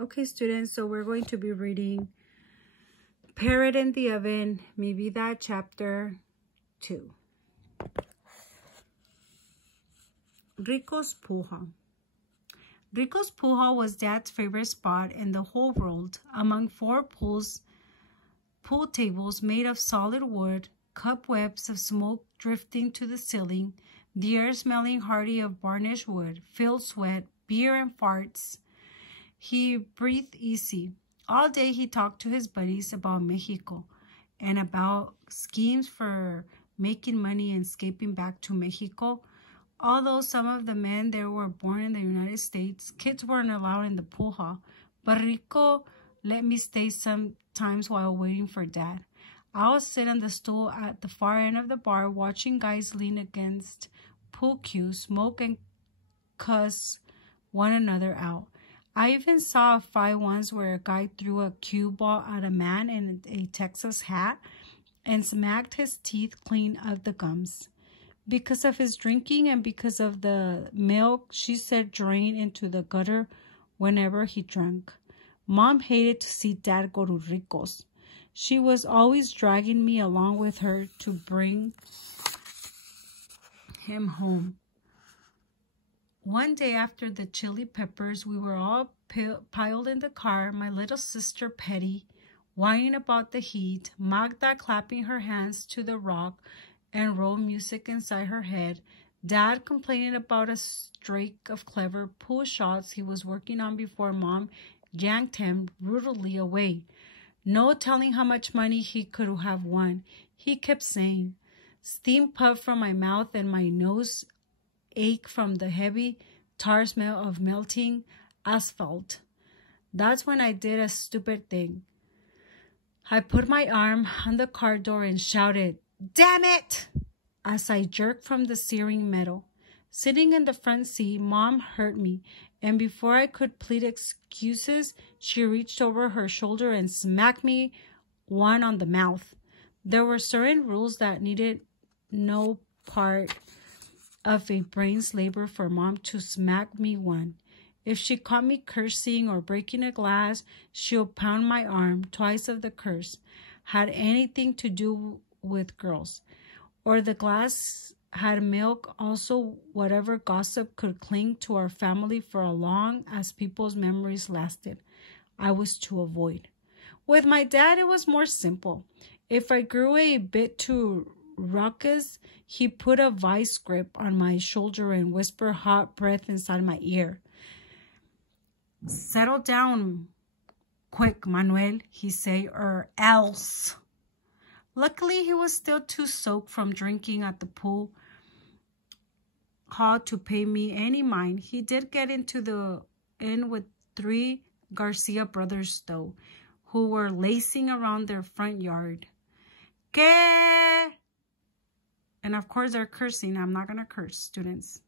Okay, students, so we're going to be reading Parrot in the Oven, Mi Vida, Chapter 2. Rico's Pool Hall. Rico's pool hall was Dad's favorite spot in the whole world. Among four pool tables made of solid wood, cobwebs of smoke drifting to the ceiling, the air smelling hearty of varnished wood, filled sweat, beer, and farts. He breathed easy. All day he talked to his buddies about Mexico and about schemes for making money and escaping back to Mexico. Although some of the men there were born in the United States, kids weren't allowed in the pool hall. But Rico let me stay sometimes while waiting for Dad. I would sit on the stool at the far end of the bar watching guys lean against pool cues, smoke, and cuss one another out. I even saw a fight once where a guy threw a cue ball at a man in a Texas hat and smacked his teeth clean of the gums. Because of his drinking and because of the milk she said drain into the gutter whenever he drank. Mom hated to see Dad go to Rico's. She was always dragging me along with her to bring him home. One day after the chili peppers, we were all piled in the car, my little sister Petty whining about the heat, Magda clapping her hands to the rock and roll music inside her head, Dad complaining about a streak of clever pool shots he was working on before Mom yanked him brutally away. No telling how much money he could have won, he kept saying. Steam puffed from my mouth and my nose ached from the heavy tar smell of melting asphalt. That's when I did a stupid thing. I put my arm on the car door and shouted, "Damn it!" as I jerked from the searing metal. Sitting in the front seat, Mom heard me, and before I could plead excuses, she reached over her shoulder and smacked me one on the mouth. There were certain rules that needed no part of a brain's labor for Mom to smack me one. If she caught me cursing or breaking a glass, she'll pound my arm twice of the curse. Had anything to do with girls. Or the glass had milk, also whatever gossip could cling to our family for as long as people's memories lasted, I was to avoid. With my dad, it was more simple. If I grew a bit too ruckus, he put a vice grip on my shoulder and whispered hot breath inside my ear. "Settle down quick, Manuel," he said, "or else." Luckily, he was still too soaked from drinking at the pool hall to pay me any mind. He did get into the inn with 3 Garcia brothers, though, who were lacing around their front yard. "Que?" And of course, they're cursing. I'm not going to curse, students.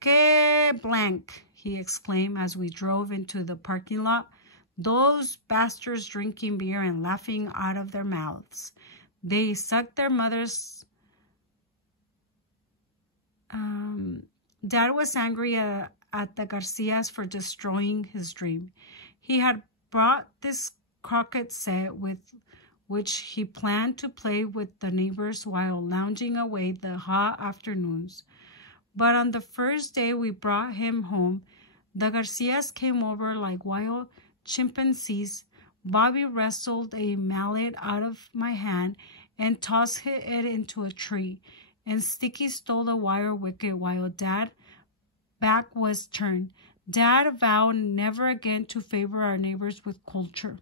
"Que blank," he exclaimed as we drove into the parking lot. Those bastards drinking beer and laughing out of their mouths. They sucked their mothers. Dad was angry at the Garcias for destroying his dream. He had brought this croquet set with which he planned to play with the neighbors while lounging away the hot afternoons. But on the first day we brought him home, the Garcias came over like wild chimpanzees. Bobby wrestled a mallet out of my hand and tossed it into a tree, and Sticky stole a wire wicket while Dad's back was turned. Dad vowed never again to favor our neighbors with culture.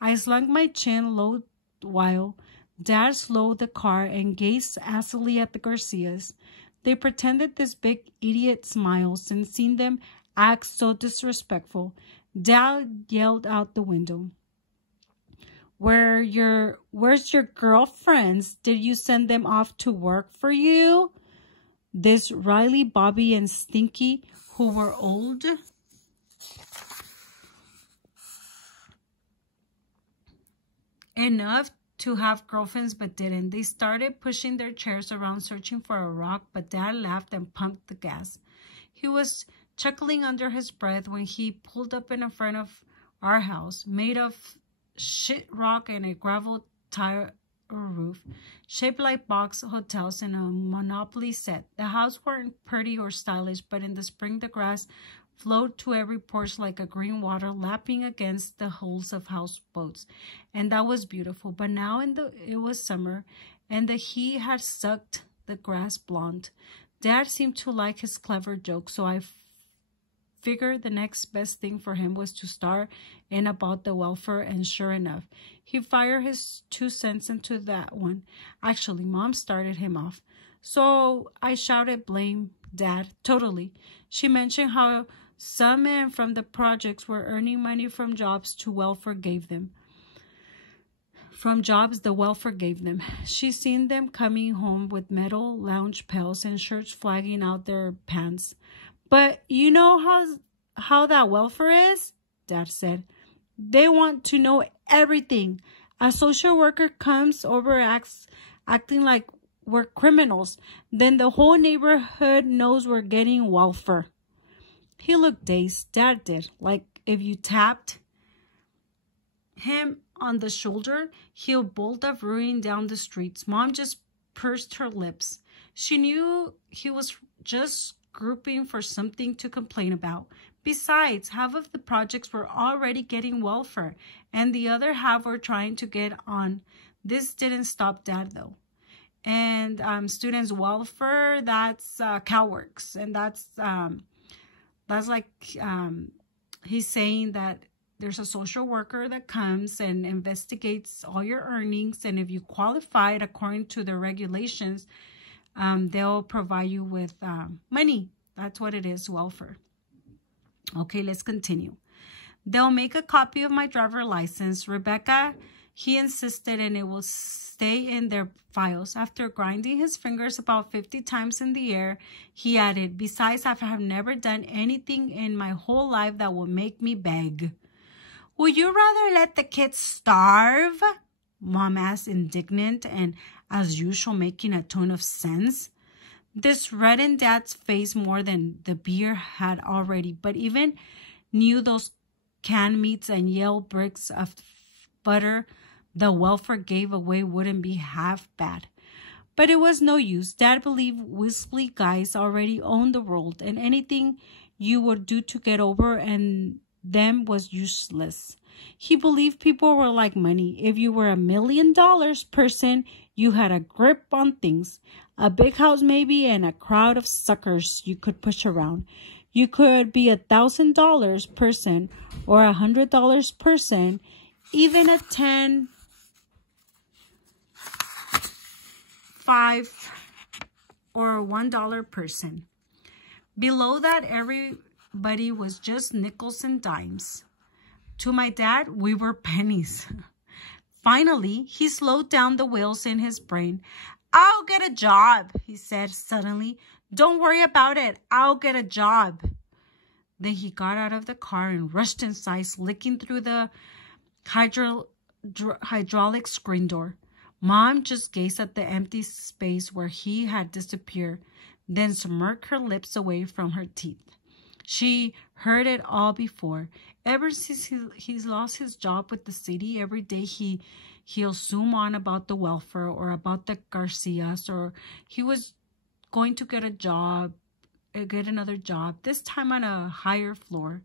I slung my chin low while Dad slowed the car and gazed acidly at the Garcias. They pretended this big idiot smile since seeing them act so disrespectful. Dad yelled out the window, Where's your girlfriends? Did you send them off to work for you?" This Riley, Bobby, and Stinky, who were old enough to have girlfriends but didn't. They started pushing their chairs around searching for a rock, but Dad laughed and pumped the gas. He was chuckling under his breath when he pulled up in front of our house, made of shit rock and a gravel tile roof, shaped like box hotels in a Monopoly set. The house weren't pretty or stylish, but in the spring the grass flowed to every porch like a green water lapping against the hulls of houseboats, and that was beautiful. But now it was summer, and the heat had sucked the grass blonde. Dad seemed to like his clever jokes, so I figured the next best thing for him was to start in about the welfare, and sure enough, he fired his 2 cents into that one. Actually, Mom started him off. So I shouted, blame Dad, totally. She mentioned how some men from the projects were earning money from jobs the welfare gave them. She seen them coming home with metal lounge pails and shirts flagging out their pants. But you know how that welfare is, Dad said. They want to know everything. A social worker comes over acting like we're criminals. Then the whole neighborhood knows we're getting welfare. He looked dazed. Dad did. Like if you tapped him on the shoulder, he'll bolt off running down the streets. Mom just pursed her lips. She knew he was just grouping for something to complain about. Besides, half of the projects were already getting welfare, and the other half were trying to get on. This didn't stop Dad, though. And students' welfare, that's CalWorks, and that's like he's saying that there's a social worker that comes and investigates all your earnings, and if you qualified according to the regulations, they'll provide you with money. That's what it is, welfare. Okay, let's continue. They'll make a copy of my driver license. Rebecca, he insisted, and it will stay in their files. After grinding his fingers about 50 times in the air, he added, besides, I have never done anything in my whole life that will make me beg. Would you rather let the kids starve? Mom asked, indignant and, as usual, making a tone of sense. This reddened Dad's face more than the beer had already, but even knew those canned meats and yellow bricks of butter the welfare gave away wouldn't be half bad. But it was no use. Dad believed Weasley guys already owned the world, and anything you would do to get over and them was useless. He believed people were like money. If you were $1 million person, you had a grip on things. A big house maybe, and a crowd of suckers you could push around. You could be $1,000 person or $100 person, even a 10, 5, or $1 person. Below that, everybody was just nickels and dimes. To my dad, we were pennies. Finally, he slowed down the wheels in his brain. I'll get a job, he said suddenly. Don't worry about it. I'll get a job. Then he got out of the car and rushed inside, licking through the hydraulic screen door. Mom just gazed at the empty space where he had disappeared, then smirked her lips away from her teeth. She heard it all before. Ever since he's lost his job with the city, every day he'll zoom on about the welfare or about the Garcias, or he was going to get another job, this time on a higher floor.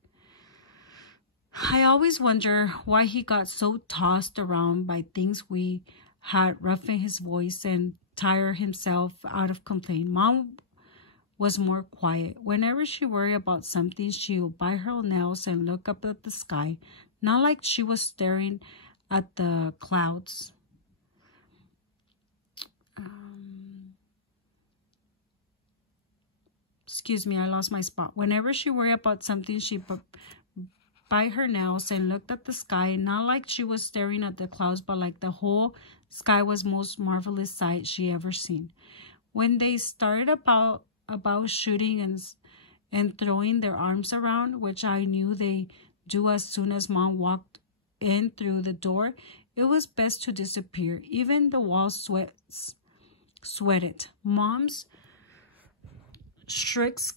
I always wonder why he got so tossed around by things we had roughened his voice and tire himself out of complaint. Mom was more quiet. Whenever she worried about something, she would bite her nails and look up at the sky, not like she was staring at the clouds. Excuse me, I lost my spot. Whenever she worried about something, she bite her nails and looked at the sky, not like she was staring at the clouds, but like the whole sky was most marvelous sight she ever seen. When they started about shooting and throwing their arms around, which I knew they do as soon as Mom walked in through the door, it was best to disappear. Even the walls sweated. Mom's shrieks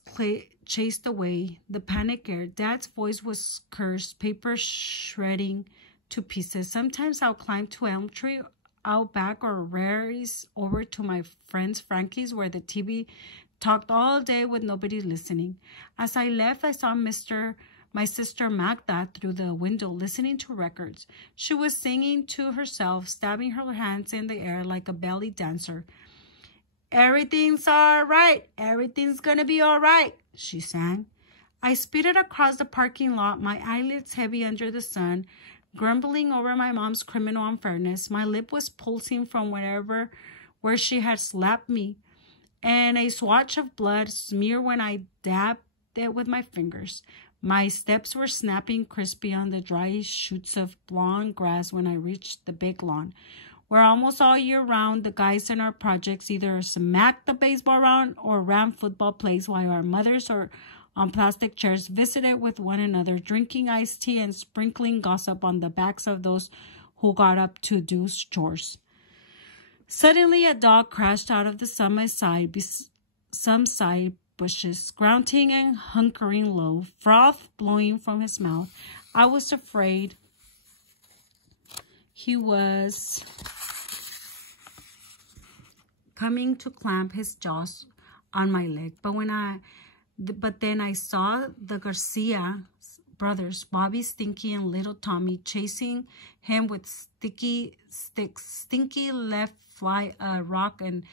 chased away. The panic air. Dad's voice was cursed, paper shredding to pieces. Sometimes I'll climb to Elm Tree out back or race over to my friend's Frankie's where the TV talked all day with nobody listening. As I left, I saw my sister Magda through the window listening to records. She was singing to herself, stabbing her hands in the air like a belly dancer. Everything's all right. Everything's gonna be all right, she sang. I speeded across the parking lot, my eyelids heavy under the sun, grumbling over my mom's criminal unfairness. My lip was pulsing from where she had slapped me, and a swatch of blood smeared when I dabbed it with my fingers. My steps were snapping crispy on the dry shoots of blonde grass when I reached the big lawn, where almost all year round the guys in our projects either smacked the baseball round or ran football plays while our mothers or on plastic chairs visited with one another, drinking iced tea and sprinkling gossip on the backs of those who got up to do chores. Suddenly a dog crashed out of some side bushes, grunting and hunkering low, froth blowing from his mouth. I was afraid he was coming to clamp his jaws on my leg. But then I saw the Garcia brothers, Bobby, Stinky, and little Tommy, chasing him with sticky sticks. Stinky let fly a rock and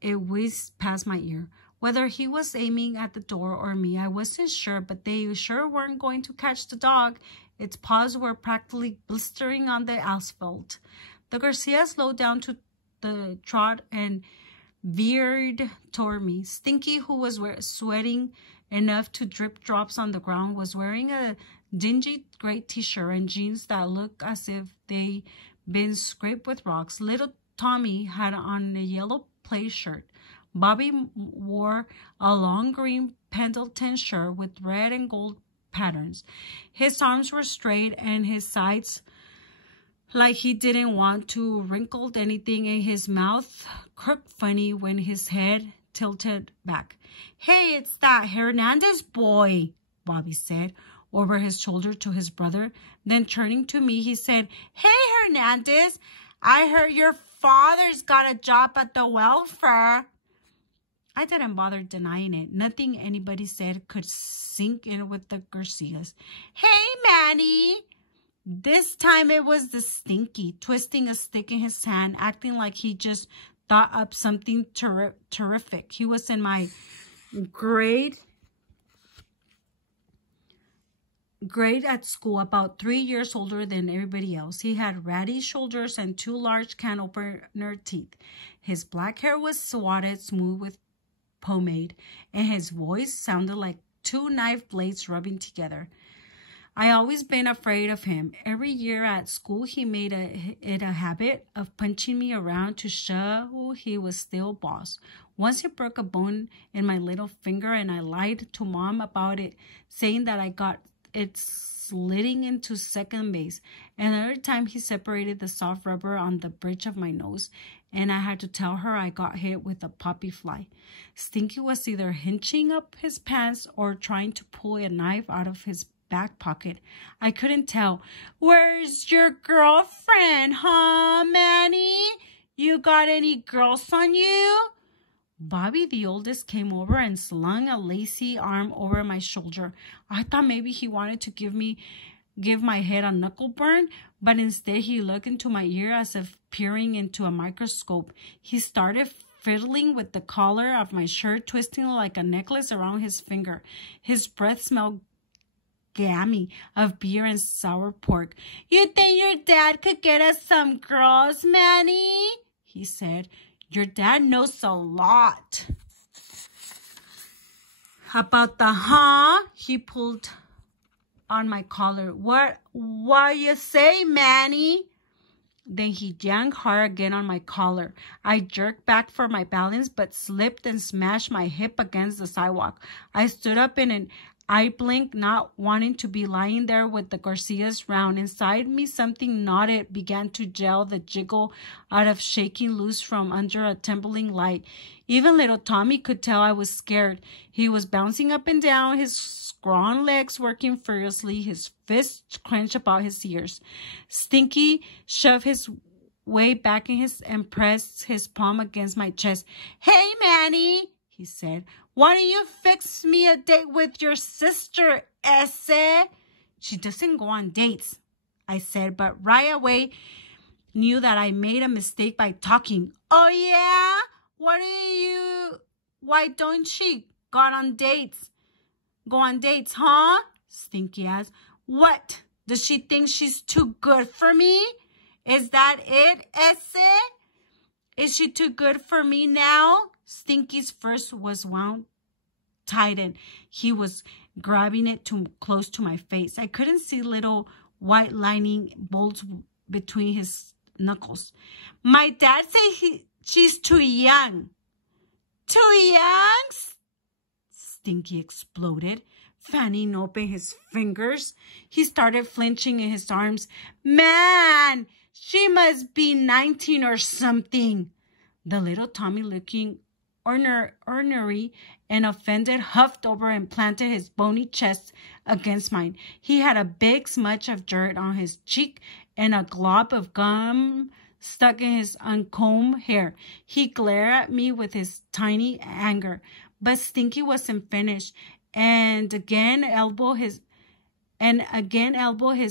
it whizzed past my ear. Whether he was aiming at the door or me, I wasn't sure, but they sure weren't going to catch the dog. Its paws were practically blistering on the asphalt. The Garcia slowed down to the trot and veered toward me. Stinky, who was sweating enough to drip drops on the ground, was wearing a dingy gray t-shirt and jeans that looked as if they'd been scraped with rocks. Little Tommy had on a yellow play shirt. Bobby wore a long green Pendleton shirt with red and gold patterns. His arms were straight and his sides like he didn't want to wrinkled anything, and his mouth crooked funny when his head tilted back. Hey, it's that Hernandez boy, Bobby said over his shoulder to his brother. Then turning to me, he said, Hey, Hernandez, I heard your father's got a job at the welfare. I didn't bother denying it. Nothing anybody said could sink in with the Garcias. Hey, Manny. This time it was the Stinky, twisting a stick in his hand, acting like he just thought up something terrific. He was in my grade at school, about 3 years older than everybody else. He had ratty shoulders and 2 large can opener teeth. His black hair was swatted smooth with pomade, and his voice sounded like 2 knife blades rubbing together. I always been afraid of him. Every year at school, he made it a habit of punching me around to show he was still boss. Once he broke a bone in my little finger, and I lied to Mom about it, saying that I got it sliding into second base. Another time, he separated the soft rubber on the bridge of my nose, and I had to tell her I got hit with a poppy fly. Stinky was either hinching up his pants or trying to pull a knife out of his back pocket. I couldn't tell. Where's your girlfriend, huh, Manny? You got any girls on you? Bobby, the oldest, came over and slung a lacy arm over my shoulder. I thought maybe he wanted to give my head a knuckle burn, but instead he looked into my ear as if peering into a microscope. He started fiddling with the collar of my shirt, twisting like a necklace around his finger. His breath smelled gammy of beer and sour pork. You think your dad could get us some girls, Manny? He said. Your dad knows a lot. About the he pulled on my collar. What you say, Manny? Then he yanked hard again on my collar. I jerked back for my balance, but slipped and smashed my hip against the sidewalk. I stood up in an I blinked, not wanting to be lying there with the Garcias round. Inside me, something knotted began to gel the jiggle out of shaking loose from under a tumbling light. Even little Tommy could tell I was scared. He was bouncing up and down, his scrawny legs working furiously, his fists clenched about his ears. Stinky shoved his way back and pressed his palm against my chest. "Hey, Manny," he said. "Why don't you fix me a date with your sister, Esse?" "She doesn't go on dates," I said, but right away knew that I made a mistake by talking. "Oh, yeah? Why don't she go on dates? Go on dates, huh?" Stinky asked. "What? Does she think she's too good for me? Is that it, Esse? Is she too good for me now?" Stinky's fist was wound tightened. He was grabbing it too close to my face. I couldn't see little white lining bolts between his knuckles. "My dad said she's too young." "Too young?" Stinky exploded, fanning open his fingers. He started flinching in his arms. "Man, she must be 19 or something." The little Tommy, looking ornery and offended, huffed over and planted his bony chest against mine. He had a big smudge of dirt on his cheek and a glob of gum stuck in his uncombed hair. He glared at me with his tiny anger, but Stinky wasn't finished, and again elbowed his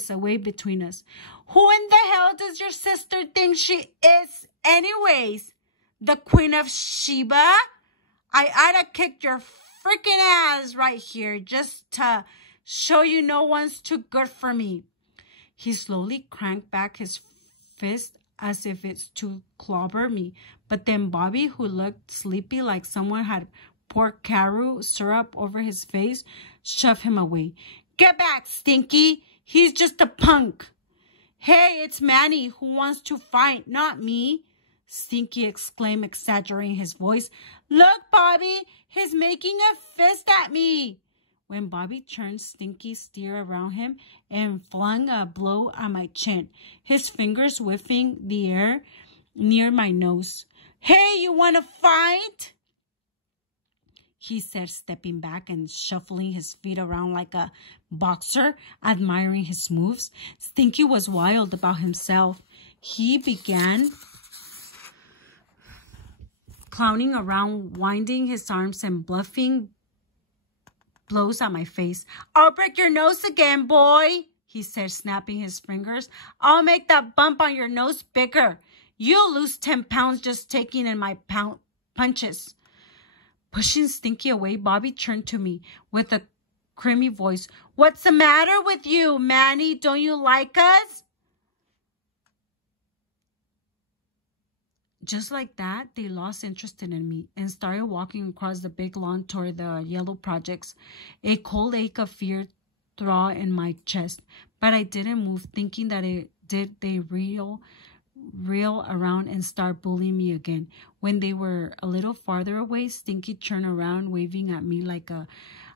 way between us. "Who in the hell does your sister think she is anyways? The Queen of Sheba? I oughta kick your freaking ass right here just to show you no one's too good for me." He slowly cranked back his fist as if it's to clobber me. But then Bobby, who looked sleepy like someone had poured caru syrup over his face, shoved him away. "Get back, Stinky. He's just a punk." "Hey, it's Manny who wants to fight, not me," Stinky exclaimed, exaggerating his voice. "Look, Bobby, he's making a fist at me." When Bobby turned, Stinky steered around him and flung a blow at my chin, his fingers whiffing the air near my nose. "Hey, you want to fight?" he said, stepping back and shuffling his feet around like a boxer, admiring his moves. Stinky was wild about himself. He began clowning around, winding his arms and bluffing blows at my face. "I'll break your nose again, boy," he said, snapping his fingers. "I'll make that bump on your nose bigger. You'll lose 10 pounds just taking in my punches." Pushing Stinky away, Bobby turned to me with a creamy voice. "What's the matter with you, Manny? Don't you like us?" Just like that, they lost interest in me and started walking across the big lawn toward the yellow projects. A cold ache of fear throbbed in my chest, but I didn't move, thinking that they reel around and start bullying me again. When they were a little farther away, Stinky turned around, waving at me like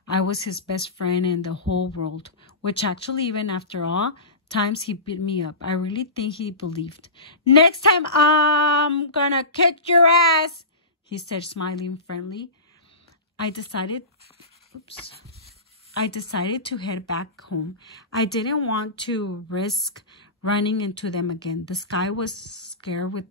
I was his best friend in the whole world, which actually, even after all times he beat me up, I really think he believed. "Next time I'm gonna kick your ass," he said, smiling friendly. I decided to head back home. I didn't want to risk running into them again. The sky was scarred with